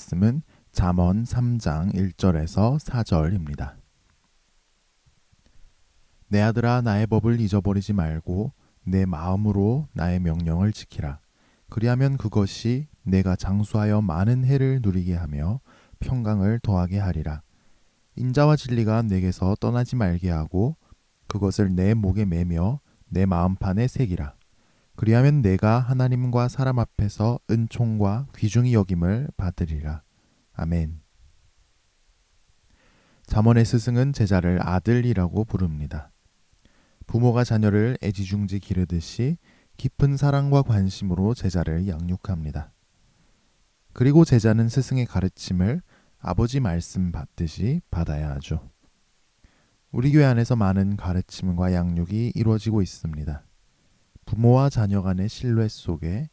말씀은 잠언 3장 1절에서 4절입니다. 내 아들아 나의 법을 잊어버리지 말고 내 마음으로 나의 명령을 지키라. 그리하면 그것이 내가 장수하여 많은 해를 누리게 하며 평강을 더하게 하리라. 인자와 진리가 내게서 떠나지 말게 하고 그것을 내 목에 매며 내 마음판에 새기라. 그리하면 내가 하나님과 사람 앞에서 은총과 귀중히 여김을 받으리라. 아멘. 잠언의 스승은 제자를 아들이라고 부릅니다. 부모가 자녀를 애지중지 기르듯이 깊은 사랑과 관심으로 제자를 양육합니다. 그리고 제자는 스승의 가르침을 아버지 말씀 받듯이 받아야 하죠. 우리 교회 안에서 많은 가르침과 양육이 이루어지고 있습니다. 부모와 자녀 간의 신뢰 속에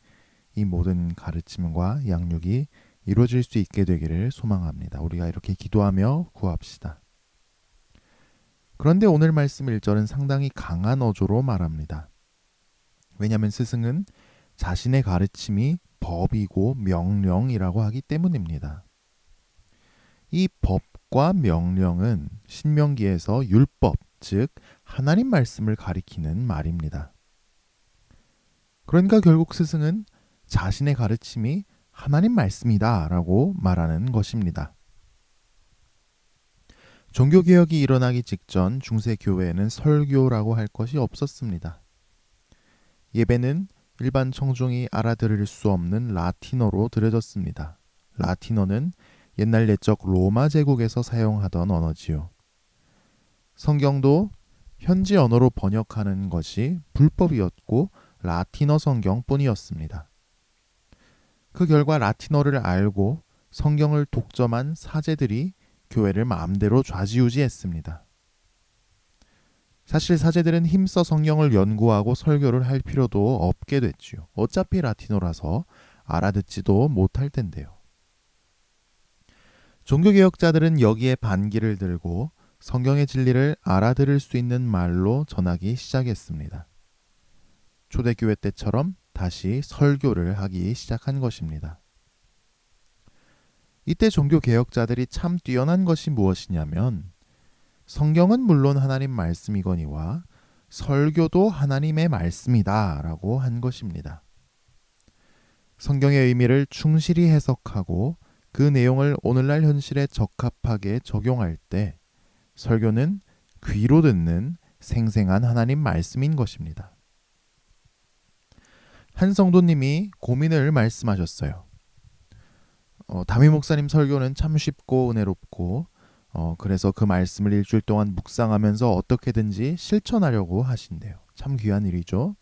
이 모든 가르침과 양육이 이루어질 수 있게 되기를 소망합니다. 우리가 이렇게 기도하며 구합시다. 그런데 오늘 말씀 1절은 상당히 강한 어조로 말합니다. 왜냐하면 스승은 자신의 가르침이 법이고 명령이라고 하기 때문입니다. 이 법과 명령은 신명기에서 율법, 즉 하나님 말씀을 가리키는 말입니다. 그러니까 결국 스승은 자신의 가르침이 하나님 말씀이다 라고 말하는 것입니다. 종교개혁이 일어나기 직전 중세 교회에는 설교라고 할 것이 없었습니다. 예배는 일반 청중이 알아들을 수 없는 라틴어로 드려졌습니다. 라틴어는 옛날 옛적 로마 제국에서 사용하던 언어지요. 성경도 현지 언어로 번역하는 것이 불법이었고 라틴어 성경뿐이었습니다. 그 결과 라틴어를 알고 성경을 독점한 사제들이 교회를 마음대로 좌지우지했습니다. 사실 사제들은 힘써 성경을 연구하고 설교를 할 필요도 없게 됐지요. 어차피 라틴어라서 알아듣지도 못할 텐데요. 종교개혁자들은 여기에 반기를 들고 성경의 진리를 알아들을 수 있는 말로 전하기 시작했습니다. 초대교회 때처럼 다시 설교를 하기 시작한 것입니다. 이때 종교개혁자들이 참 뛰어난 것이 무엇이냐면 성경은 물론 하나님 말씀이거니와 설교도 하나님의 말씀이다 라고 한 것입니다. 성경의 의미를 충실히 해석하고 그 내용을 오늘날 현실에 적합하게 적용할 때 설교는 귀로 듣는 생생한 하나님 말씀인 것입니다. 한 성도님이 고민을 말씀하셨어요. 어, 담임 목사님 설교는 참 쉽고 은혜롭고 어, 그래서 그 말씀을 일주일 동안 묵상하면서 어떻게든지 실천하려고 하신대요. 참 귀한 일이죠.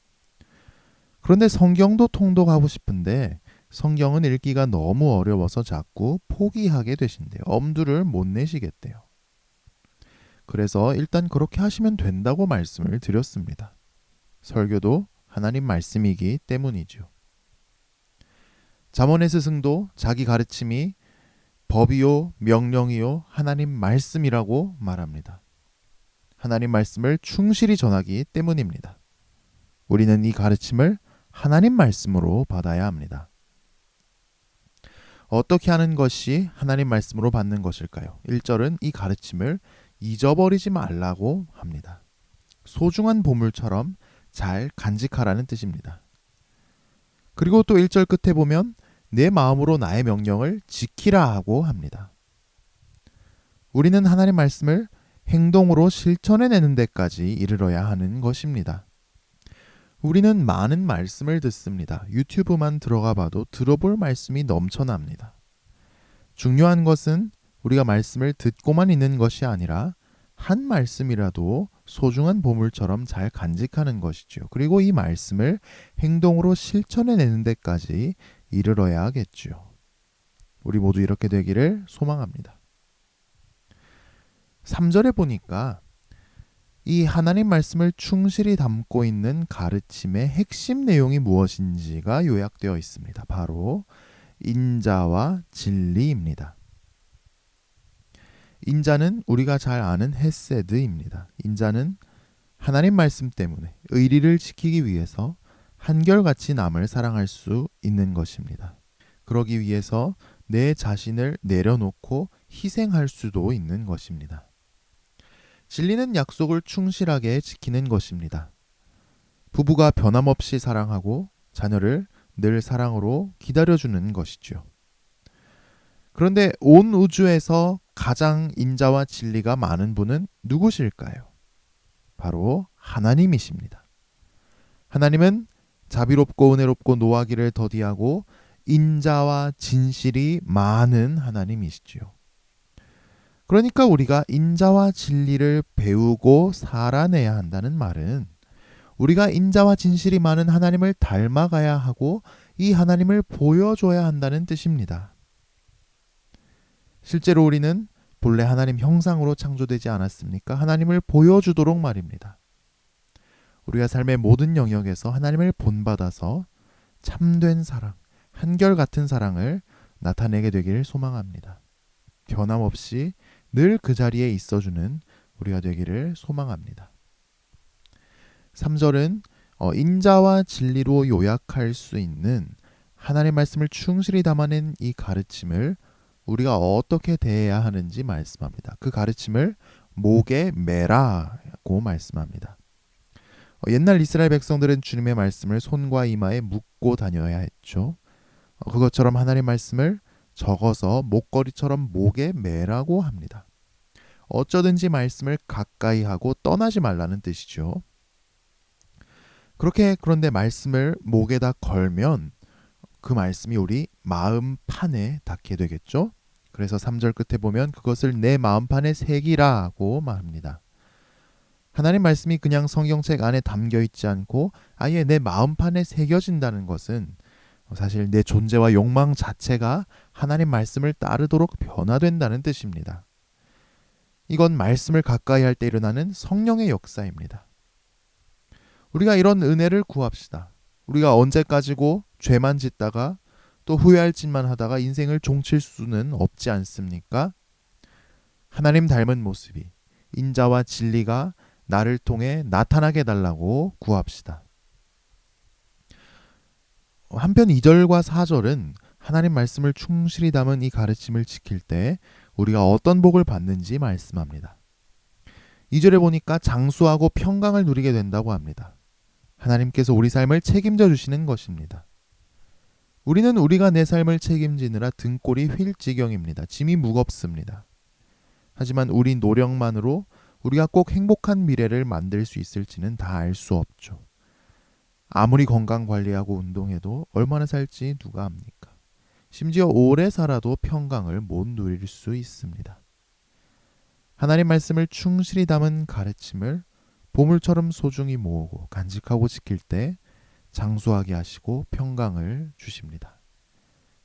그런데 성경도 통독하고 싶은데 성경은 읽기가 너무 어려워서 자꾸 포기하게 되신대요. 엄두를 못 내시겠대요. 그래서 일단 그렇게 하시면 된다고 말씀을 드렸습니다. 설교도 하나님 말씀이기 때문이죠. 잠언의 스승도 자기 가르침이 법이요 명령이요 하나님 말씀이라고 말합니다. 하나님 말씀을 충실히 전하기 때문입니다. 우리는 이 가르침을 하나님 말씀으로 받아야 합니다. 어떻게 하는 것이 하나님 말씀으로 받는 것일까요? 1절은 이 가르침을 잊어버리지 말라고 합니다. 소중한 보물처럼 잘 간직하라는 뜻입니다. 그리고 또 1절 끝에 보면 내 마음으로 나의 명령을 지키라 하고 합니다. 우리는 하나님 말씀을 행동으로 실천해내는 데까지 이르러야 하는 것입니다. 우리는 많은 말씀을 듣습니다. 유튜브만 들어가 봐도 들어볼 말씀이 넘쳐납니다. 중요한 것은 우리가 말씀을 듣고만 있는 것이 아니라 한 말씀이라도 소중한 보물처럼 잘 간직하는 것이죠. 그리고 이 말씀을 행동으로 실천해내는 데까지 이르러야 하겠죠. 우리 모두 이렇게 되기를 소망합니다. 3절에 보니까 이 하나님 말씀을 충실히 담고 있는 가르침의 핵심 내용이 무엇인지가 요약되어 있습니다. 바로 인자와 진리입니다. 인자는 우리가 잘 아는 헤세드입니다. 인자는 하나님 말씀 때문에 의리를 지키기 위해서 한결같이 남을 사랑할 수 있는 것입니다. 그러기 위해서 내 자신을 내려놓고 희생할 수도 있는 것입니다. 진리는 약속을 충실하게 지키는 것입니다. 부부가 변함없이 사랑하고 자녀를 늘 사랑으로 기다려주는 것이죠. 그런데 온 우주에서 가장 인자와 진리가 많은 분은 누구실까요? 바로 하나님이십니다. 하나님은 자비롭고 은혜롭고 노하기를 더디하고 인자와 진실이 많은 하나님이시지요. 그러니까 우리가 인자와 진리를 배우고 살아내야 한다는 말은 우리가 인자와 진실이 많은 하나님을 닮아가야 하고 이 하나님을 보여줘야 한다는 뜻입니다. 실제로 우리는 본래 하나님 형상으로 창조되지 않았습니까? 하나님을 보여주도록 말입니다. 우리가 삶의 모든 영역에서 하나님을 본받아서 참된 사랑, 한결같은 사랑을 나타내게 되길 소망합니다. 변함없이 늘 그 자리에 있어주는 우리가 되기를 소망합니다. 3절은 어, 인자와 진리로 요약할 수 있는 하나님의 말씀을 충실히 담아낸 이 가르침을 우리가 어떻게 대해야 하는지 말씀합니다. 그 가르침을 목에 매라고 말씀합니다. 어, 옛날 이스라엘 백성들은 주님의 말씀을 손과 이마에 묶고 다녀야 했죠. 어, 그것처럼 하나님 말씀을 적어서 목걸이처럼 목에 매라고 합니다. 어쩌든지 말씀을 가까이 하고 떠나지 말라는 뜻이죠. 그렇게 그런데 말씀을 목에다 걸면 그 말씀이 우리 마음판에 닿게 되겠죠. 그래서 3절 끝에 보면 그것을 내 마음판에 새기라고 말합니다. 하나님 말씀이 그냥 성경책 안에 담겨 있지 않고 아예 내 마음판에 새겨진다는 것은 사실 내 존재와 욕망 자체가 하나님 말씀을 따르도록 변화된다는 뜻입니다. 이건 말씀을 가까이 할 때 일어나는 성령의 역사입니다. 우리가 이런 은혜를 구합시다. 우리가 언제까지고 죄만 짓다가 또 후회할 짓만 하다가 인생을 종칠 수는 없지 않습니까? 하나님 닮은 모습이 인자와 진리가 나를 통해 나타나게 달라고 구합시다. 한편 2절과 4절은 하나님 말씀을 충실히 담은 이 가르침을 지킬 때 우리가 어떤 복을 받는지 말씀합니다. 2절에 보니까 장수하고 평강을 누리게 된다고 합니다. 하나님께서 우리 삶을 책임져 주시는 것입니다. 우리는 우리가 내 삶을 책임지느라 등골이 휠 지경입니다. 짐이 무겁습니다. 하지만 우리 노력만으로 우리가 꼭 행복한 미래를 만들 수 있을지는 다 알 수 없죠. 아무리 건강 관리하고 운동해도 얼마나 살지 누가 압니까? 심지어 오래 살아도 평강을 못 누릴 수 있습니다. 하나님 말씀을 충실히 담은 가르침을 보물처럼 소중히 모으고 간직하고 지킬 때 장수하게 하시고 평강을 주십니다.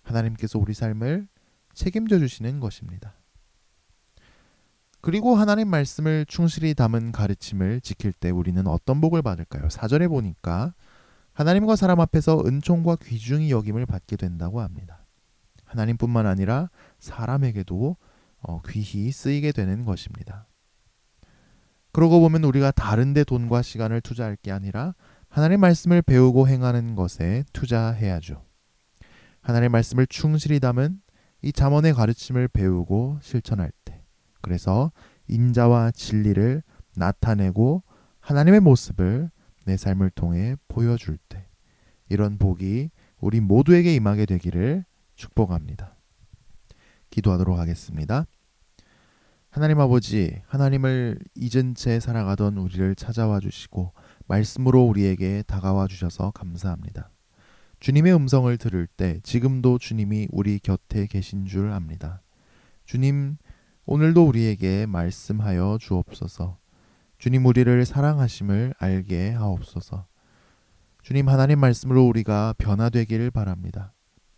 하나님께서 우리 삶을 책임져 주시는 것입니다. 그리고 하나님 말씀을 충실히 담은 가르침을 지킬 때 우리는 어떤 복을 받을까요? 사절에 보니까 하나님과 사람 앞에서 은총과 귀중히 여김을 받게 된다고 합니다. 하나님뿐만 아니라 사람에게도 어, 귀히 쓰이게 되는 것입니다. 그러고 보면 우리가 다른데 돈과 시간을 투자할 게 아니라 하나님 말씀을 배우고 행하는 것에 투자해야죠. 하나님 말씀을 충실히 담은 이 잠언의 가르침을 배우고 실천할 때, 그래서 인자와 진리를 나타내고 하나님의 모습을 내 삶을 통해 보여줄 때, 이런 복이 우리 모두에게 임하게 되기를 축복합니다. 기도하도록 하겠습니다. 하나님 아버지, 하나님을 잊은 채 살아가던 우리를 찾아와 주시고 말씀으로 우리에게 다가와 주셔서 감사합니다. 주님의 음성을 들을 때 지금도 주님이 우리 곁에 계신 줄 압니다. 주님, 오늘도 우리에게 말씀하여 주옵소서. 주님 우리를 사랑하심을 알게 하옵소서. 주님 하나님 말씀으로 우리가 변화되기를 바랍니다.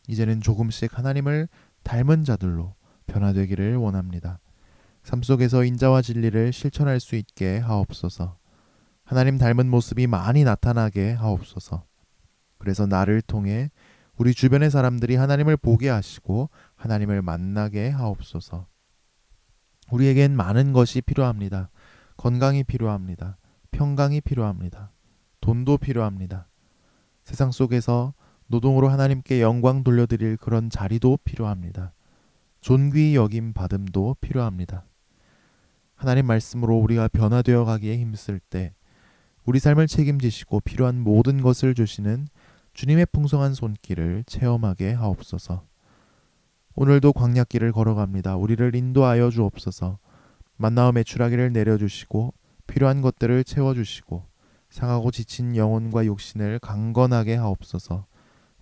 이제는 조금씩 하나님을 닮은 자들로 변화되기를 원합니다. 삶 속에서 인자와 진리를 실천할 수 있게 하옵소서. 하나님 닮은 모습이 많이 나타나게 하옵소서. 그래서 나를 통해 우리 주변의 사람들이 하나님을 보게 하시고 하나님을 만나게 하옵소서. 우리에겐 많은 것이 필요합니다. 건강이 필요합니다. 평강이 필요합니다. 돈도 필요합니다. 세상 속에서 노동으로 하나님께 영광 돌려드릴 그런 자리도 필요합니다. 존귀 여김 받음도 필요합니다. 하나님 말씀으로 우리가 변화되어 가기에 힘쓸 때 우리 삶을 책임지시고 필요한 모든 것을 주시는 주님의 풍성한 손길을 체험하게 하옵소서. 오늘도 광약길을 걸어갑니다. 우리를 인도하여 주옵소서. 만나어 매출하기를 내려주시고 필요한 것들을 채워주시고 상하고 지친 영혼과 육신을 강건하게 하옵소서.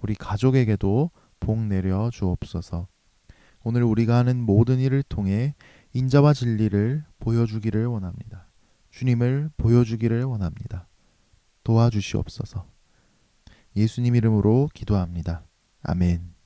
우리 가족에게도 복 내려 주옵소서. 오늘 우리가 하는 모든 일을 통해 인자와 진리를 보여주기를 원합니다. 주님을 보여주기를 원합니다. 도와주시옵소서. 예수님 이름으로 기도합니다. 아멘.